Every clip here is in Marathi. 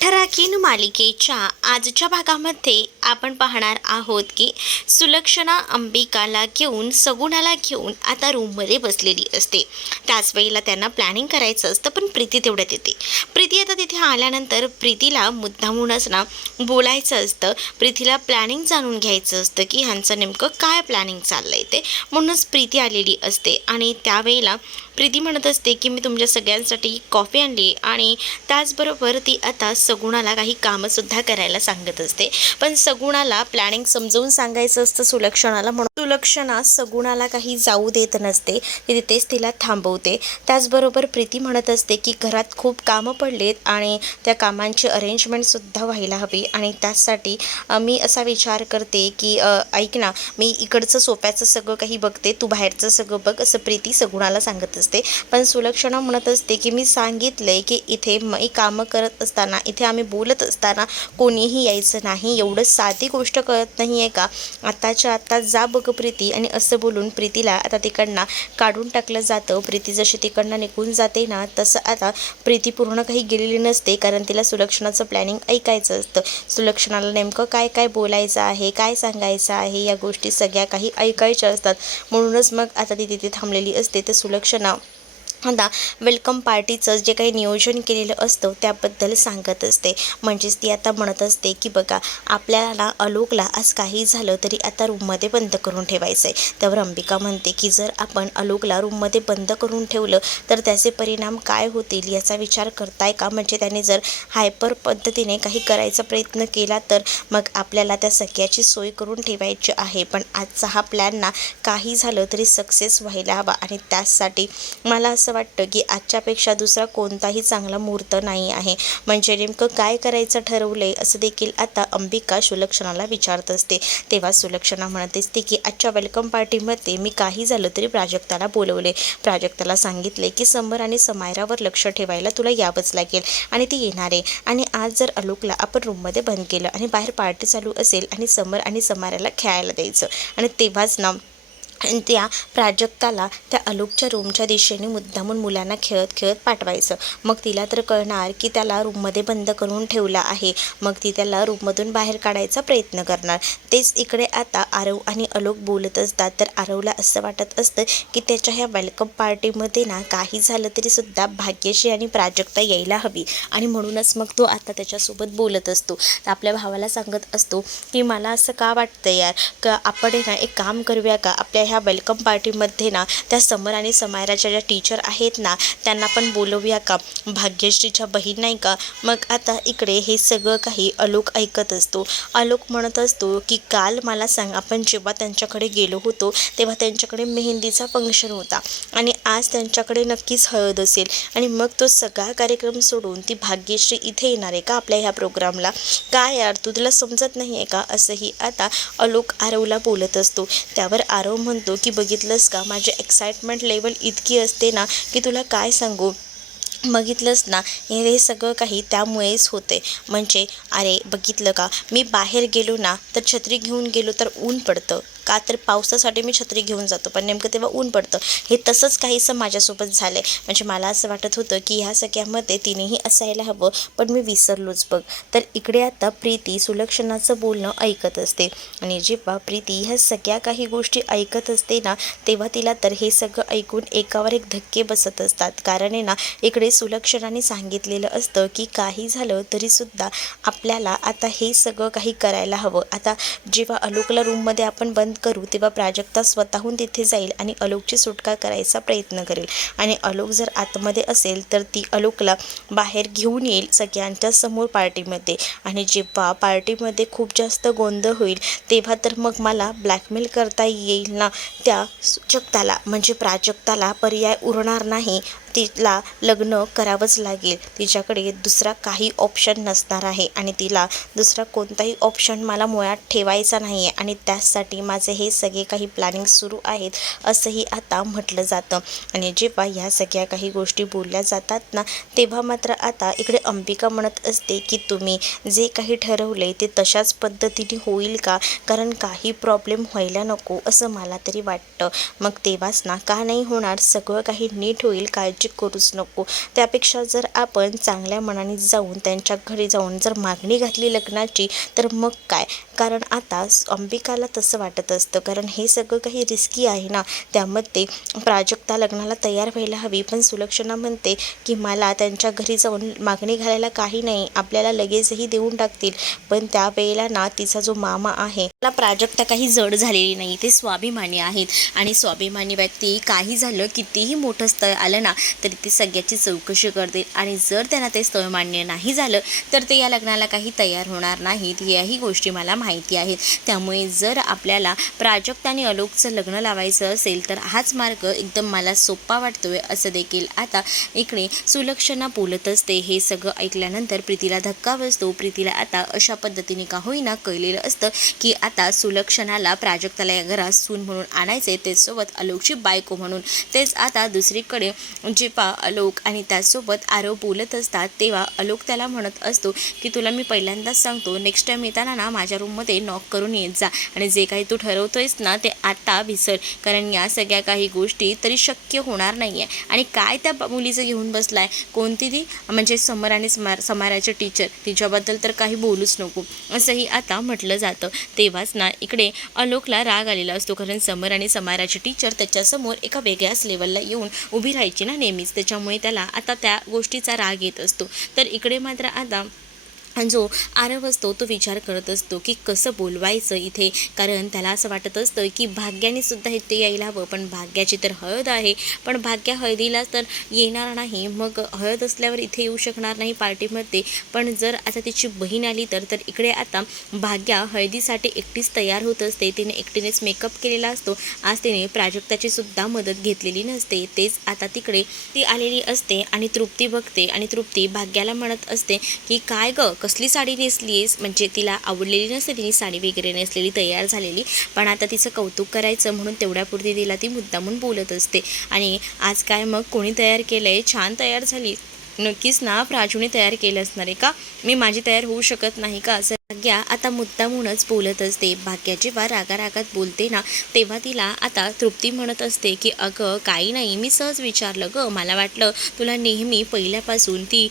ठराकीन मालिकेच्या आजच्या भागामध्ये आपण पाहणार आहोत की सुलक्षणा अंबिकाला घेऊन सगुणाला घेऊन आता रूममध्ये बसलेली असते। त्याच वेळेला त्यांना प्लॅनिंग करायचं असतं, पण प्रीती तेवढ्यात येते। प्रीती आता तिथे आल्यानंतर प्रीतीला मुद्दामूनच बोलायचं असतं, प्रीतीला प्लॅनिंग जाणून घ्यायचं असतं की ह्यांचं नेमकं काय प्लॅनिंग चाललंय ते। म्हणूनच प्रीती आलेली असते आणि त्यावेळेला प्रीती म्हणत असते की मी तुमच्या सगळ्यांसाठी कॉफी आणली आणि त्याचबरोबर ती आता सगुणाला काही कामंसुद्धा करायला सांगत असते। पण सगुणाला प्लॅनिंग समजावून सांगायचं असतं सुलक्षणाला, म्हणून सुलक्षणा सगुणाला काही जाऊ देत नसते, ती तिथेच तिला थांबवते। त्याचबरोबर प्रीती म्हणत असते की घरात खूप कामं पडलेत आणि त्या कामांची अरेंजमेंटसुद्धा व्हायला हवी आणि त्यासाठी मी असा विचार करते की ऐक ना, मी इकडचं सोफ्याचं सगळं काही बघते, तू बाहेरचं सगळं बघ, असं प्रीती सगुणाला सांगत असते। पण सुलक्षणा म्हणत असते की मी सांगितलंय की इथे मी कामं करत असताना, इथे आम्ही बोलत असताना कोणीही यायचं नाही, एवढं साधी गोष्ट कळत नाही आहे का? आताच्या आता जा बघ प्रीती, आणि असं बोलून प्रीतीला आता तिकडनं काढून टाकलं जातं। प्रीती जशी तिकडनं निघून जाते ना, तसं आता प्रीती पूर्ण काही गेलेली नसते, कारण तिला सुलक्षणाचं प्लॅनिंग ऐकायचं असतं। सुलक्षणाला नेमकं काय काय बोलायचं आहे, काय सांगायचं आहे, या गोष्टी सगळ्या काही ऐकायच्या असतात। म्हणूनच मग आता ती तिथे थांबलेली असते। तर सुलक्षणा आता वेलकम पार्टीचं जे काही नियोजन केलेलं असतं त्याबद्दल सांगत असते। म्हणजेच ती आता म्हणत असते की बघा, आपल्याला आलोकला आज काही झालं तरी आता रूममध्ये बंद करून ठेवायचं आहे। त्यावर अंबिका म्हणते की जर आपण आलोकला रूममध्ये बंद करून ठेवलं तर त्याचे परिणाम काय होतील याचा विचार करताय का? म्हणजे त्याने जर हायपर पद्धतीने काही करायचा प्रयत्न केला तर मग आपल्याला त्या सगळ्याची सोय करून ठेवायची आहे। पण आजचा हा प्लॅन काही झालं तरी सक्सेस व्हायला हवा आणि त्यासाठी मला असं वाटतं की आजच्यापेक्षा दुसरा कोणताही चांगला मुहूर्त नाही आहे। म्हणजे नेमकं काय करायचं ठरवलंय असं देखील आता अंबिका सुलक्षणाला विचारत असते। तेव्हा सुलक्षणा म्हणत असते की आजच्या वेलकम पार्टीमध्ये मी काही झालं तरी प्राजक्ताला बोलवले, प्राजक्ताला सांगितले की समर आणि समायरावर लक्ष ठेवायला तुला यावंच लागेल आणि ती येणार आहे। आणि आज जर आलोकला आपण रूममध्ये बंद केलं आणि बाहेर पार्टी चालू असेल आणि समर आणि समायराला खेळायला द्यायचं आणि तेव्हाच त्या प्राजक्ताला त्या आलोकच्या रूमच्या दिशेने मुद्दामून मुलांना खेळत खेळत पाठवायचं। मग तिला तर कळणार की त्याला रूममध्ये बंद करून ठेवला आहे, मग ती त्याला रूममधून बाहेर काढायचा प्रयत्न करणार। तेच इकडे आता आरव आणि आलोक बोलत असतात। तर आरवला असं वाटत असतं की त्याच्या ह्या वेलकम पार्टीमध्ये काही झालं तरी सुद्धा भाग्यश्री आणि प्राजक्ता यायला हवी आणि म्हणूनच मग तो आता त्याच्यासोबत बोलत असतो। तर आपल्या भावाला सांगत असतो की मला असं का वाटतं यार, का आपण एक काम करूया का, आपल्या ह्या वेलकम पार्टीमध्ये त्या समर आणि समायराच्या ज्या टीचर आहेत त्यांना पण बोलवूया का, भाग्यश्रीच्या बहीण नाही का? मग आता इकडे हे सगळं काही आलोक ऐकत असतो। आलोक म्हणत असतो की काल मला सांग, आपण जेव्हा त्यांच्याकडे गेलो होतो तेव्हा त्यांच्याकडे मेहंदीचा फंक्शन होता आणि आज त्यांच्याकडे नक्कीच हळद असेल आणि मग तो सगळा कार्यक्रम सोडून ती भाग्यश्री इथे येणार आहे का आपल्या ह्या प्रोग्रामला? काय यार, तुला समजत नाही आहे का? असंही आता आलोक आरवला बोलत असतो। त्यावर आरव म्हणतो की बघितलंस का, माझी एक्साइटमेंट लेवल इतकी असते की तुला काय सांगू, बघितलंस ना, हे सगळं काही त्यामुळेच होते। म्हणजे अरे बघितलं का, मी बाहेर गेलो तर छत्री घेऊन गेलो तर ऊन पडतं का, तर पावसासाठी मी छत्री घेऊन जातो पण नेमकं तेव्हा ऊन पडतं, हे तसंच काहीसं माझ्यासोबत झालं आहे। म्हणजे मला असं वाटत होतं की ह्या सगळ्यामध्ये तिनेही असायला हवं, पण मी विसरलोच बघ। तर इकडे आता प्रीती सुलक्षणाचं बोलणं ऐकत असते आणि जेव्हा प्रीती ह्या सगळ्या काही गोष्टी ऐकत असते तेव्हा तिला तर हे सगळं ऐकून एकावर एक धक्के बसत असतात। कारण इकडे सुलक्षणाने सांगितलेलं असतं की काही झालं तरीसुद्धा आपल्याला आता हे सगळं काही करायला हवं। आता जेव्हा आलोकला रूममध्ये आपण बंद करू तेव्हा प्राजक्ता स्वतःहून तिथे जाईल आणि आलोकची सुटका करायचा प्रयत्न करेल आणि आलोक जर आतमध्ये असेल तर ती आलोकला बाहेर घेऊन येईल सगळ्यांच्या समोर पार्टीमध्ये, आणि जेव्हा पार्टीमध्ये खूप जास्त गोंधळ होईल तेव्हा तर मग मला ब्लॅकमेल करता येईल त्या प्राजक्ताला, म्हणजे प्राजक्ताला पर्याय उरणार नाही, तिला लग्न करावंच लागेल, तिच्याकडे दुसरा काही ऑप्शन नसणार आहे आणि तिला दुसरा कोणताही ऑप्शन मला मुळात ठेवायचा नाही आहे आणि त्याचसाठी माझे हे सगळे काही प्लॅनिंग सुरू आहेत असंही आता म्हटलं जातं। आणि जेव्हा ह्या सगळ्या काही गोष्टी बोलल्या जातात तेव्हा मात्र आता इकडे अंबिका म्हणत असते की तुम्ही जे काही ठरवले ते तशाच पद्धतीने होईल का, कारण काही प्रॉब्लेम व्हायला नको असं मला तरी वाटतं। मग तेव्हाच का नाही होणार, सगळं काही नीट होईल, काळजी काळजी करूच नको. त्यापेक्षा जर आपण चांगल्या मनाने जाऊन त्यांच्या घरी जाऊन जर मागणी घातली लग्नाची तर मग काय. कारण आता अंबिकाला तसं वाटत असतं, कारण हे सगळं काही रिस्की आहे ना. त्यामध्ये प्राजक्ता लग्नाला तयार व्हायला हवी, पण सुलक्षणा म्हणते की मला त्यांच्या घरी जाऊन मागणी घालायला काही नाही, आपल्याला लगेचही देऊन टाकतील. पण त्यावेळेला ना तिचा जो मामा आहे त्याला प्राजक्ता काही जड झालेली नाही, ते स्वाभिमानी आहेत. आणि स्वाभिमानी व्यक्ती काही झालं, कितीही मोठं स्थळ आलं ना तरी ते सगळ्याची चौकशी करतील. आणि जर त्यांना ते स्थळ मान्य नाही झालं तर ते या लग्नाला काही तयार होणार नाहीत. याही गोष्टी मला माहिती आहेत. त्यामुळे जर आपल्याला प्राजक्ता आणि आलोकचं लग्न लावायचं असेल तर हाच मार्ग एकदम मला सोपा वाटतोय, असं देखील आता इकडे सुलक्षणा बोलत असते. हे सगळं ऐकल्यानंतर प्रीतीला धक्का बसतो. प्रीतीला आता अशा पद्धतीने का होईना कळलेलं असतं की आता सुलक्षणाला प्राजक्ताला या घरात सून म्हणून आणायचे, त्याचसोबत आलोकची बायको म्हणून. तेच आता दुसरीकडे जेव्हा आलोक आणि त्याचसोबत आरव बोलत असतात तेव्हा आलोक त्याला म्हणत असतो की तुला मी पहिल्यांदाच सांगतो, नेक्स्ट टाईम येताना ना माझ्या रूममध्ये नॉक करून येत जा, आणि जे काही तू ठरवतोयस ना ते आता विसर, कारण या सगळ्या काही गोष्टी तरी शक्य होणार नाही आहे. आणि काय त्या मुलीचं घेऊन बसलाय, कोणती ती म्हणजे समर आणि समाराचे टीचर, तिच्याबद्दल तर काही बोलूच नको, असंही आता म्हटलं जातं. तेव्हाच ना इकडे आलोकला राग आलेला असतो, कारण समर आणि समाराची टीचर त्याच्यासमोर एका वेगळ्याच लेवलला येऊन उभी राहायची ना नेहमीच, त्याच्यामुळे त्याला आता त्या गोष्टीचा राग येत असतो. तर इकडे मात्र आता जो आरव असतो तो विचार करत असतो की कसं बोलवायचं इथे, कारण त्याला असं वाटत असतं की भाग्याने सुद्धा इथे यायला हवं, पण भाग्याची तर हळद आहे, पण भाग्या हळदीला तर येणार नाही, मग हळद असल्यावर इथे येऊ शकणार नाही पार्टीमध्ये. पण जर आता तिची बहीण आली तर इकडे आता भाग्या हळदीसाठी एकटीच तयार होत असते. तिने एकटीनेच मेकअप केलेला असतो. आज तिने प्राजक्ताची सुद्धा मदत घेतलेली नसते. तेच आता तिकडे ती आलेली असते आणि तृप्ती बघते, आणि तृप्ती भाग्याला म्हणत असते की काय ग, कसली साडी नेसलीस, म्हणजे तिला आवडलेली नसते, तिने साडी वगैरे नेसलेली तयार झालेली, पण आता तिचं कौतुक करायचं म्हणून तेवढ्यापुरती तिला ती मुद्दामून बोलत असते. आणि आज काय मग कोणी तयार केलंय, छान तयार झाली, नक्कीच ना प्राजूने तयार केलं असणार आहे का, मी माझी तयार होऊ शकत नाही का, असं भाग्या आता मुद्दामूनच बोलत असते. भाग्या जेव्हा रागारागात बोलते ना तेव्हा तिला आता तृप्ती म्हणत असते की अगं काही नाही, मी सहज विचारलं ग, मला वाटलं तुला नेहमी पहिल्यापासून ती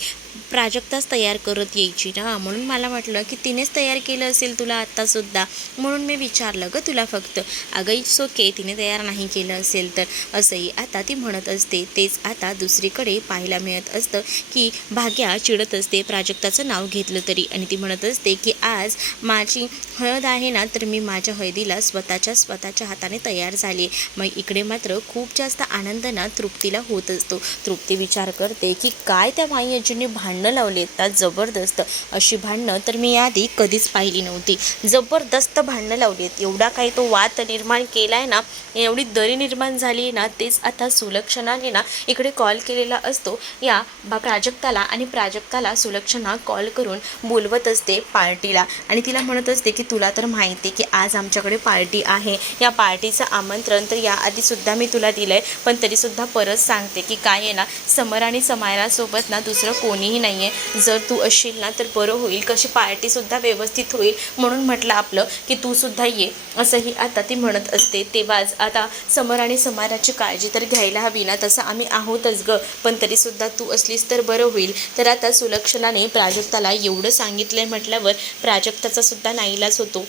प्राजक्ताच तयार करत यायची ना, म्हणून मला वाटलं की तिनेच तयार केलं असेल तुला आत्तासुद्धा, म्हणून मी विचारलं ग तुला फक्त. अगं इट्स ओके, तिने तयार नाही केलं असेल तर, असंही आता ती म्हणत असते. तेच आता दुसरीकडे पाहायला मिळत असतं की भाग्या चिडत असते प्राजक्ताचं नाव घेतलं तरी, आणि ती म्हणत असते की आज माझी हळद आहे ना तर मी माझ्या हळदीला स्वतःच्या हाताने तयार झाली. मग इकडे मात्र खूप जास्त आनंद ना तृप्तीला होत असतो. तृप्ती विचार करते की काय त्या माई आजींनी भांडणं लावली त्यात जबरदस्त, अशी भांडणं तर मी याआधी कधीच पाहिली नव्हती, जबरदस्त भांडणं लावली आहेत, एवढा काही तो वाद निर्माण केला आहे ना, एवढी दरी निर्माण झाली ना. तेच आता सुलक्षणाने ना इकडे कॉल केलेला असतो या प्राजक्ताला, आणि प्राजक्ताला सुलक्षणा कॉल करून बोलवत असते पार्टीला, आणि तिला म्हणत असते की तुला तर माहिती आहे की आज आमच्याकडे पार्टी आहे, या पार्टीचं आमंत्रण तर याआधीसुद्धा मी तुला दिलं आहे, पण तरीसुद्धा परत सांगते की काय आहे ना, समर आणि समारासोबत ना दुसरं कोणीही नाही आहे, जर तू असशील ना तर बरं होईल, कशी पार्टीसुद्धा व्यवस्थित होईल, म्हणून म्हटलं आपलं की तूसुद्धा ये, असंही आता ती म्हणत असते. तेव्हाच आता समर आणि समाराची काळजी तर घ्यायला हवी ना, तसं आम्ही आहोतच ग, पण तरीसुद्धा तू असलीस तर बरं होईल. तर आता सुलक्षणाने प्राजक्ताला एवढं सांगितलं आहे म्हटल्यावर प्राजक्ताचा सुद्धा नाईलाज होतो.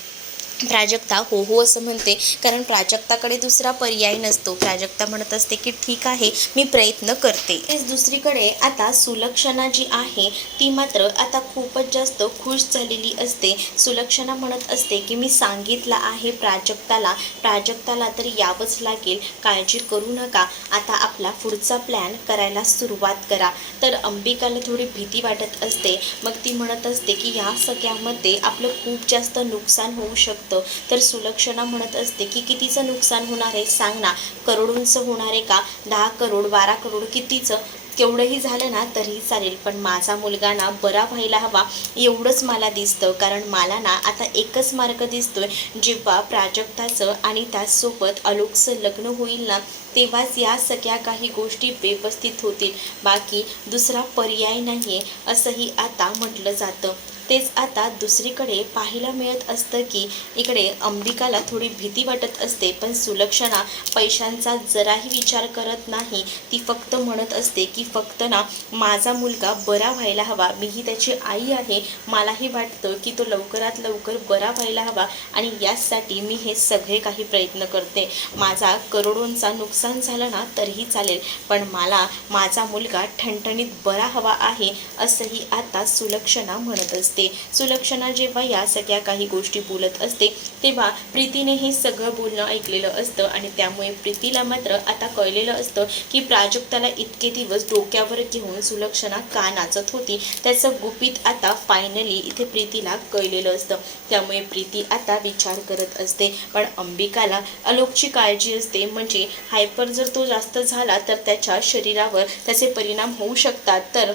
प्राजक्ता हो हो असं म्हणते, कारण प्राजक्ताकडे दुसरा पर्याय नसतो. प्राजक्ता म्हणत असते की ठीक आहे, मी प्रयत्न करते. दुसरीकडे आता सुलक्षणा जी आहे ती मात्र आता खूपच जास्त खुश झालेली असते. सुलक्षणा म्हणत असते की मी सांगितलं आहे प्राजक्ताला तर यावंच लागेल, काळजी करू नका, आता आपला पुढचा प्लॅन करायला सुरुवात करा. तर अंबिकाला थोडी भीती वाटत असते. मग ती म्हणत असते की या सगळ्यामध्ये आपलं खूप जास्त नुकसान होऊ शकतं. तर सुलक्षणा म्हणत असते की कितीचं नुकसान होणार आहे सांग ना, करोडोंचं होणार आहे का, 10 करोड 12 करोड कितीचं, केवढंही झालं ना तरीही चालेल, पण माझा मुलगा ना बरा व्हायला हवा एवढंच मला दिसतं. कारण मला ना आता एकच मार्ग दिसतोय, जेव्हा प्राजक्ताचं आणि त्याचसोबत आलोकचं लग्न होईल ना तेव्हाच या सगळ्या काही गोष्टी व्यवस्थित होतील, बाकी दुसरा पर्याय नाही आहे, असंही आता म्हटलं जातं. तेच आता दुसरीकडे पाहायला मिळत असतं की इकडे अंबिकाला थोडी भीती वाटत असते, पण सुलक्षणा पैशांचा जराही विचार करत नाही. ती फक्त म्हणत असते की फक्त ना माझा मुलगा बरा व्हायला हवा, मीही त्याची आई आहे, मलाही वाटतं की तो लवकरात लवकर बरा व्हायला हवा आणि याचसाठी मी हे सगळे काही प्रयत्न करते. माझा करोडोंचा नुकसान झालं ना तरीही चालेल, पण मला माझा मुलगा ठणठणीत बरा हवा आहे, असंही आता सुलक्षणा म्हणत असते. सुलक्षणा जेव्हा या सगळ्या काही गोष्टी बोलत असते तेव्हा प्रीतीने हे सगळं बोलणं ऐकलेलं असतं आणि त्यामुळे प्रीतीला मात्र आता कळलेलं असतं की प्राजक्ताला इतके दिवस डोक्यावर घेऊन सुलक्षणा का नाचत होती, त्याचं गुपित आता फायनली इथे प्रीतीला कळलेलं असतं. त्यामुळे प्रीती आता विचार करत असते, पण अंबिकाला अलोकची काळजी असते, म्हणजे हायपर जर तो जास्त झाला तर त्याच्या शरीरावर त्याचे परिणाम होऊ शकतात. तर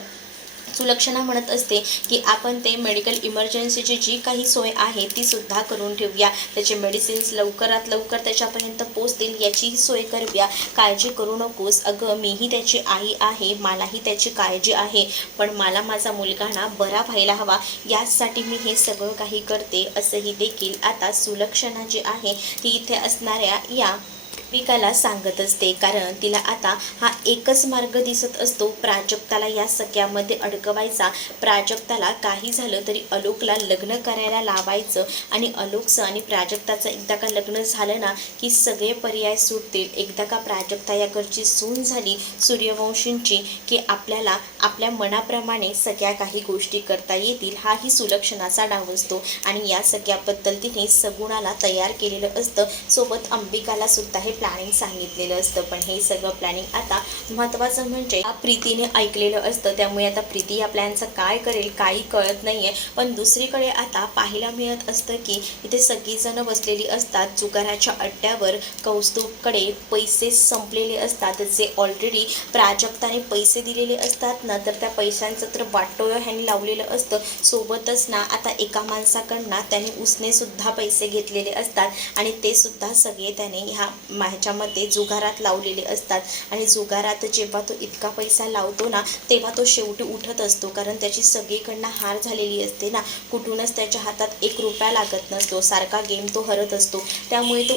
सुलक्षणा म्हणत असते की आपण ते मेडिकल इमर्जन्सीची जी काही सोय आहे ती सुद्धा करून ठेवूया, त्याचे मेडिसिन्स लवकरात लवकर त्याच्यापर्यंत पोचतील याचीही सोय करूया, काळजी करू नकोस. अगं मीही त्याची आई आहे, मलाही त्याची काळजी आहे, पण मला माझा मुलगा ना बरा व्हायला हवा, याचसाठी मी हे सगळं काही करते, असंही देखील आता सुलक्षणा जी आहे ती इथे असणाऱ्या या अंबिकाला सांगत असते. कारण तिला आता हा एकच मार्ग दिसत असतो, प्राजक्ताला या सगळ्यामध्ये अडकवायचा, प्राजक्ताला काही झालं तरी अलोकला लग्न करायला लावायचं आणि अलोकचं आणि प्राजक्ताचं एकदा का लग्न झालं ना की सगळे पर्याय सुटतील. एकदा का प्राजक्ता या घरची सून झाली सूर्यवंशींची की आपल्याला आपल्या मनाप्रमाणे सगळ्या काही गोष्टी करता येतील, हाही सुलक्षणाचा डाव असतो आणि या सगळ्याबद्दल तिने सगुणाला तयार केलेलं असतं, सोबत अंबिकाला सुद्धा हे प्लॅनिंग सांगितलेलं असतं. पण हे सगळं प्लॅनिंग आता महत्त्वाचं म्हणजे प्रीतीने ऐकलेलं असतं, त्यामुळे आता प्रीती या प्लॅनचं काय करेल काही कळत नाहीये. पण दुसरीकडे आता पाहायला मिळत असतं की इथे सगळीजणं बसलेली असतात जुगाराच्या अड्ड्यावर. कौस्तुभकडे पैसे संपलेले असतात, जे ऑलरेडी प्राजक्ताने पैसे दिलेले असतात ना, तर त्या पैशांचं तर वाटोळं ह्यांनी लावलेलं असतं. सोबतच ना आता एका माणसाकडनं त्याने उसने सुद्धा पैसे घेतलेले असतात आणि ते सुद्धा सगळे त्याने ह्याच्यामध्ये जुगारात लावलेले असतात. आणि जुगारात जेव्हा तो इतका पैसा लावतो ना तेव्हा तो शेवटी उठत असतो, कारण त्याची सगळीकडनं हार झालेली असते ना, कुठूनच त्याच्या हातात 1 रुपया लागत नसतो, सारखा गेम तो हरत असतो, त्यामुळे तो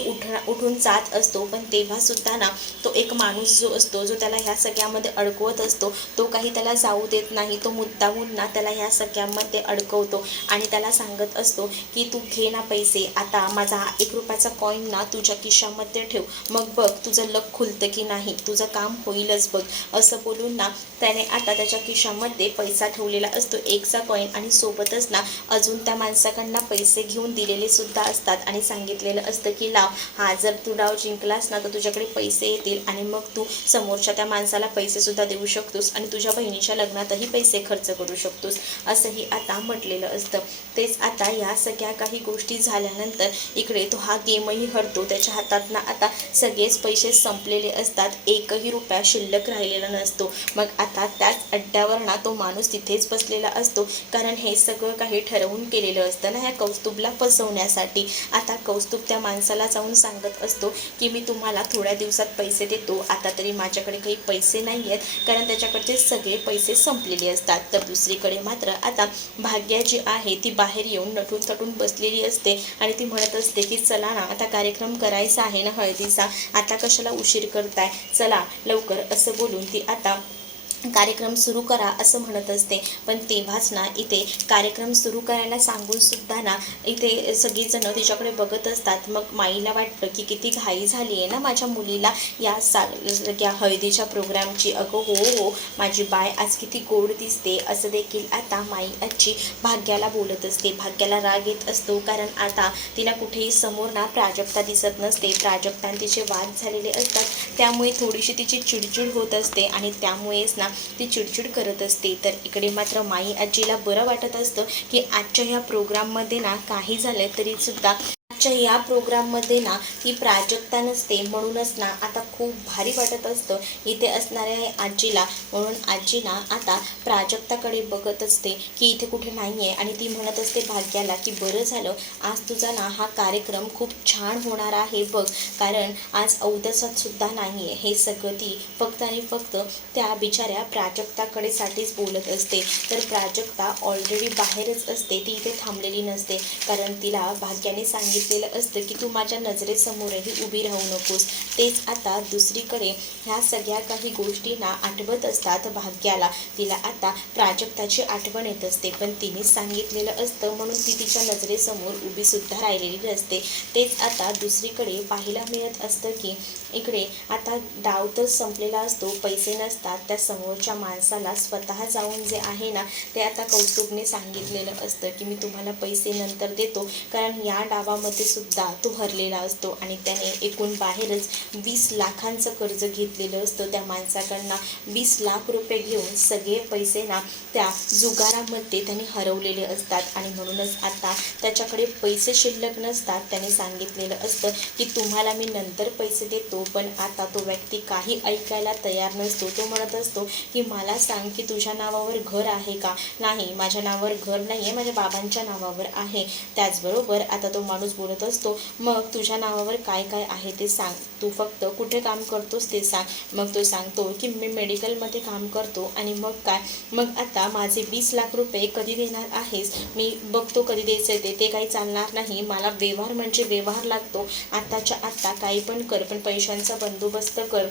उठून जात असतो. पण तेव्हा सुद्धा ना तो एक माणूस जो असतो जो त्याला ह्या सगळ्यामध्ये अडकवत असतो, तो काही त्याला जाऊ देत नाही, तो मुद्दामून ना त्याला ह्या सगळ्यामध्ये अडकवतो आणि त्याला सांगत असतो की तू घे ना पैसे, आता माझा 1 रुपयाचा कॉईन ना तुझ्या खिशामध्ये ठेव, मग बघ तुझं लक खुलतं की नाही, तुझं काम होईलच बघ, असं बोलून ना त्याने आता त्याच्या खिशामध्ये पैसा ठेवलेला असतो 1चा कॉईन आणि सोबतच ना अजून त्या माणसाकडनं पैसे घेऊन दिलेले सुद्धा असतात आणि सांगितलेलं असतं की लाव, हा जर तू डाव जिंकलास ना तर तुझ्याकडे पैसे येतील आणि मग तू समोरच्या त्या माणसाला पैसे सुद्धा देऊ शकतोस आणि तुझ्या बहिणीच्या लग्नातही पैसे खर्च करू शकतोस, असंही आता म्हटलेलं असतं. तेच आता या सगळ्या काही गोष्टी झाल्यानंतर इकडे तो हा गेमही हरतो, त्याच्या हातात ना आता सगळेच पैसे संपलेले असतात, 1ही रुपया शिल्लक राहिलेला नसतो. मग आता त्याच अड्ड्यावर ना तो माणूस तिथेच बसलेला असतो, कारण हे सगळं काही ठरवून केलेलं असतं ना ह्या कौस्तुभला फसवण्यासाठी. आता कौस्तुभ त्या माणसाला जाऊन सांगत असतो की मी तुम्हाला थोड्या दिवसात पैसे देतो, आता तरी माझ्याकडे काही पैसे नाही आहेत, कारण त्याच्याकडचे सगळे पैसे संपलेले असतात. तर दुसरीकडे मात्र आता भाग्या जी आहे ती बाहेर येऊन नटून थटून बसलेली असते आणि ती म्हणत असते की चला ना आता कार्यक्रम करायचा आहे ना हळदीचा, आता कशाला उशीर करताय, चला लवकर, असं बोलून ती आता कार्यक्रम सुरू करा असं म्हणत असते. पण तेव्हाच ना इथे कार्यक्रम सुरू करायला सांगून सुद्धा ना इथे सगळीजणं तिच्याकडे बघत असतात. मग माईला वाटतं की किती घाई झाली आहे ना माझ्या मुलीला या हळदीच्या प्रोग्रामची, अगं हो माझी बाय आज किती गोड दिसते, असं देखील आता माई आजची भाग्याला बोलत असते. भाग्याला राग येत असतो, कारण आता तिला कुठेही समोर ना प्राजक्ता दिसत नसते, प्राजक्ता तिचे वाद झालेले असतात, त्यामुळे थोडीशी तिची चिडचिड होत असते आणि त्यामुळेच ना ती चिडचिड करत असते. तर इकडे मात्र माई आजीला बरं वाटत असतं की आजच्या ह्या प्रोग्राममध्ये ना काही झालं तरी सुद्धा आजच्या या प्रोग्राममध्ये ना ती प्राजक्ता नसते, म्हणूनच ना आता खूप भारी वाटत असतं इथे असणाऱ्या आजीला. म्हणून आजी ना आता प्राजक्ताकडे बघत असते की इथे कुठे नाही आहे, आणि ती म्हणत असते भाग्याला की बरं झालं आज तुझा ना हा कार्यक्रम खूप छान होणार आहे बघ, कारण आज अवदसात सुद्धा नाही आहे. हे सगळं ती फक्त आणि फक्त त्या बिचाऱ्या प्राजक्ताकडेसाठीच बोलत असते. तर प्राजक्ता ऑलरेडी बाहेरच असते, ती इथे थांबलेली नसते, कारण तिला भाग्याने सांगितलेलं असतं की तू माझ्या नजरेसमोरही उभी राहू नकोस. तेच आता दुसरीकडे ह्या सगळ्या काही गोष्टींना आठवत असतात भाग्याला. तिला आता प्राजक्ताची आठवण येत असते, पण तिनेच सांगितलेलं असतं म्हणून ती तिच्या नजरेसमोर उभीसुद्धा राहिलेली नसते. तेच आता दुसरीकडे पाहायला मिळत असतं की इकडे आता डाव तर संपलेला असतो, पैसे नसतात. त्या समोरच्या माणसाला स्वतः जाऊन जे आहे ना ते आता कौस्तुभने सांगितलेलं असतं की मी तुम्हाला पैसे नंतर देतो, कारण या डावामध्ये सुद्धा तो हरलेला असतो आणि त्याने एकूण बाहेरच 20 लाखांचं कर्ज घेतलेलं असतं. त्या माणसाकडनं 20 लाख रुपये घेऊन सगळे पैसे ना त्या जुगारामध्ये त्याने हरवलेले असतात, आणि म्हणूनच आता त्याच्याकडे पैसे शिल्लक नसतात. त्याने सांगितलेलं असतं की तुम्हाला मी नंतर पैसे देतो, पण आता तो व्यक्ती काही ऐकायला तयार नसतो. तो म्हणत असतो की मला सांग की तुझ्या नावावर घर आहे का? नाही, माझ्या नावावर घर नाही आहे, माझ्या बाबांच्या नावावर आहे. त्याचबरोबर आता तो माणूस बोलत असतो मग तुझ्या नावावर काय काय आहे ते सांग, तू फक्त कुठे काम करतोस ते सांग. मग तो सांगतो की मी मेडिकलमध्ये काम करतो. आणि मग काय, मग आता माझे 20 लाख रुपये कधी देणार आहेस? मी बघतो कधी द्यायचं ते काही चालणार नाही, मला व्यवहार म्हणजे व्यवहार लागतो. आत्ताच्या आत्ता काही पण कर, पण पैशांचा बंदोबस्त कर.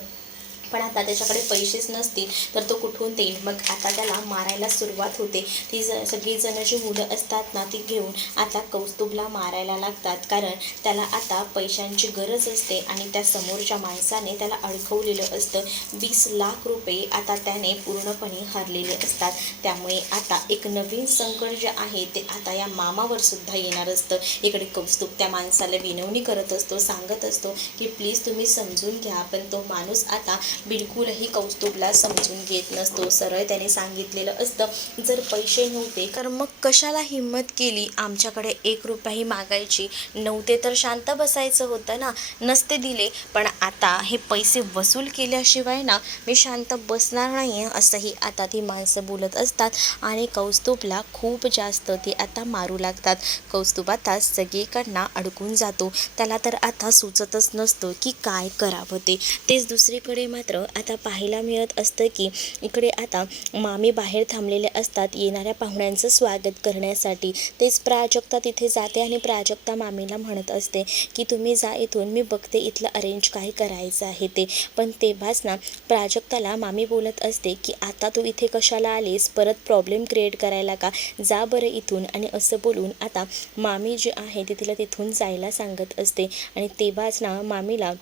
पण आता त्याच्याकडे पैसेच नसतील तर तो कुठून देईल? मग आता त्याला मारायला सुरुवात होते. ती सगळीजणं जी मुलं असतात ना ती घेऊन आता कौस्तुभला मारायला लागतात, कारण त्याला आता पैशांची गरज असते आणि त्या समोरच्या माणसाने त्याला अडकवलेलं असतं. 20 लाख रुपये आता त्याने पूर्णपणे हरलेले असतात. त्यामुळे आता एक नवीन संकट जे आहे ते आता या मामावर सुद्धा येणार असतं. इकडे कौस्तुभ त्या माणसाला विनवणी करत असतो, सांगत असतो की प्लीज तुम्ही समजून घ्या, पण तो माणूस आता बिलकुलही कौस्तुभला समजून घेत नसतो. सरळ त्याने सांगितलेलं असतं जर पैसे नव्हते तर मग कशाला हिंमत केली आमच्याकडे 1 रुपयाही मागायची? नव्हते तर शांत बसायचं होतं ना, नसते दिले, पण आता हे पैसे वसूल केल्याशिवाय ना मी शांत बसणार नाही आहे, असंही आता ती माणसं बोलत असतात. आणि कौस्तुभला खूप जास्त ते आता मारू लागतात. कौस्तुभ आता सगळीकडनं अडकून जातो. त्याला तर आता सुचतच नसतं की काय करावं ते. तेच दुसरीकडे मात्र आता पाहायला मिळत असतं की इकडे आता मामी बाहेर थांबलेले असतात येणाऱ्या पाहुण्यांचं स्वागत करण्यासाठी. तेच प्राजक्ता तिथे जाते आणि प्राजक्ता मामीला म्हणत असते की तुम्ही जा इथून, मी बघते इथलं अरेंज काय करायचं आहे ते. पण तेव्हाच ना प्राजक्ताला मामी बोलत असते की आता तू इथे कशाला आलीस, परत प्रॉब्लेम क्रिएट करायला का? जा बरं इथून. आणि असं बोलून आता मामी जी आहे ती तिला तिथून जायला सांगत असते. आणि तेव्हाच ना मामीला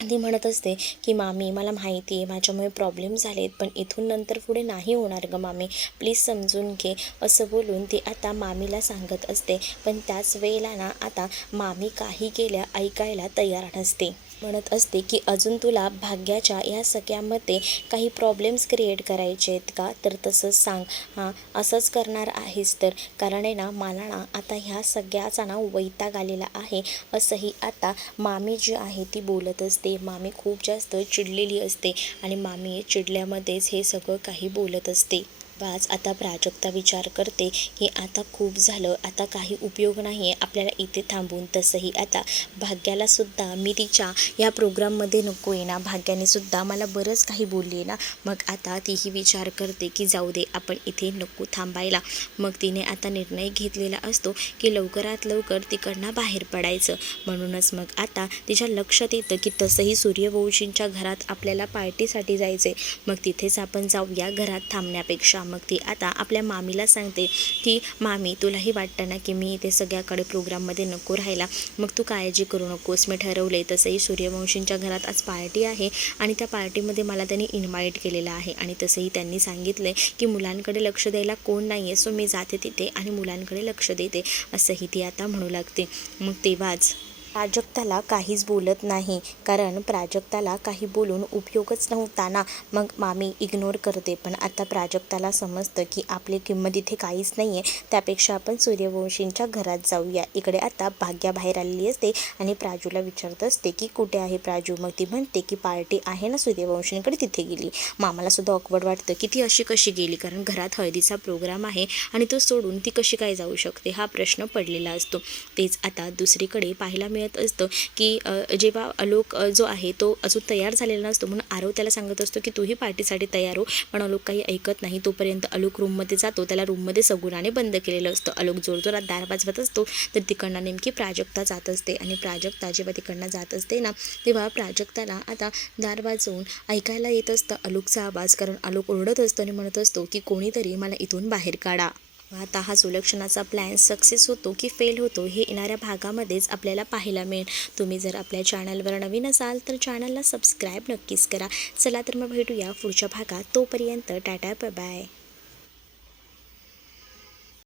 ती म्हणत असते की मामी मला माहिती आहे माझ्यामुळे प्रॉब्लेम झालेत, पण इथून नंतर पुढे नाही होणार गं मामी, प्लीज समजून घे, असं बोलून ती आता मामीला सांगत असते. पण त्याच वेळेला ना आता मामी काही केल्या ऐकायला तयार नसते. म्हणत असते की अजून तुला भाग्याच्या या सगळ्यामध्ये काही प्रॉब्लेम्स क्रिएट करायचे आहेत का? तर तसंच सांग. हां, असंच करणार आहेस तर, कारण आहे ना मला ना आता ह्या सगळ्याचा ना वैताग आलेला आहे, असंही आता मामी जी आहे ती बोलत असते. मामी खूप जास्त चिडलेली असते आणि मामी चिडल्यामध्येच हे सगळं काही बोलत असते. बाज आता प्राजक्ता विचार करते की आता खूप झालं, आता काही उपयोग नाही आहे आपल्याला इथे थांबून. तसंही आता भाग्यालासुद्धा मी तिच्या या प्रोग्राममध्ये नको आहे ना, भाग्यानेसुद्धा मला बरंच काही बोलली आहे ना, मग आता तीही विचार करते की जाऊ दे आपण इथे नको थांबायला. मग तिने आता निर्णय घेतलेला असतो की लवकरात लवकर तिकडनं बाहेर पडायचं. म्हणूनच मग आता तिच्या लक्षात येतं की तसंही सूर्यवंशींच्या घरात आपल्याला पार्टीसाठी जायचं आहे, मग तिथेच आपण जाऊया घरात थांबण्यापेक्षा. मग ती आता आपल्या मामीला सांगते की मामी तुलाही वाटतं ना की मी इथे सगळ्याकडे प्रोग्राममध्ये नको राहायला, मग तू काळजी करू नकोस, मी ठरवले तसंही सूर्यवंशींच्या घरात आज पार्टी आहे आणि त्या पार्टीमध्ये मला त्यांनी इन्व्हाइट केलेलं आहे, आणि तसंही त्यांनी सांगितलं आहे की मुलांकडे लक्ष द्यायला कोण नाही आहे, सो मी जाते तिथे आणि मुलांकडे लक्ष देते, असंही ती आता म्हणू लागते. मग तेव्हाच प्राजक्ताला काहीच बोलत नाही, कारण प्राजक्ताला काही बोलून उपयोगच नव्हता ना. मग मामी इग्नोर करते, पण आता प्राजक्ताला समजतं की आपली किंमत इथे काहीच नाही आहे. त्यापेक्षा आपण सूर्यवंशींच्या घरात जाऊया. इकडे आता भाग्या बाहेर आलेली असते आणि प्राजूला विचारत असते की कुठे आहे प्राजू. मग ती म्हणते की पार्टी आहे ना सूर्यवंशींकडे, तिथे गेली. मामाला सुद्धा ऑकवर्ड वाटतं की ती अशी कशी गेली, कारण घरात हळदीचा प्रोग्राम आहे आणि तो सोडून ती कशी काय जाऊ शकते, हा प्रश्न पडलेला असतो. तेच आता दुसरीकडे पाहायला मिळत असतं की जेव्हा आलोक जो आहे तो अजून तयार झालेला नसतो, म्हणून आरव त्याला सांगत असतो की तूही पार्टीसाठी तयार हो. पण आलोक काही ऐकत नाही. तोपर्यंत आलोक रूममध्ये जातो. त्याला रूममध्ये सगुणाने बंद केलेलं असतं. आलोक जोरजोरात दार वाजवत असतो, तर तिकडनं नेमकी प्राजक्ता जात असते. आणि प्राजक्ता जेव्हा तिकडनं जात असते ना, तेव्हा प्राजक्ताला आता दार वाजवून ऐकायला येत असतं आलोकचा आवाज, कारण आलोक ओरडत असतो आणि म्हणत असतो की कोणीतरी मला इथून बाहेर काढा. आता हा सुलक्षणाचा प्लॅन सक्सेस होतो की फेल होतो, हे येणाऱ्या भागामध्येच आपल्याला पाहायला मिळेल. तुम्ही जर आपल्या चॅनलवर नवीन असाल तर चॅनलला सबस्क्राईब नक्कीच करा. चला तर मग भेटूया पुढच्या भागात. तोपर्यंत टाटा बाय बाय.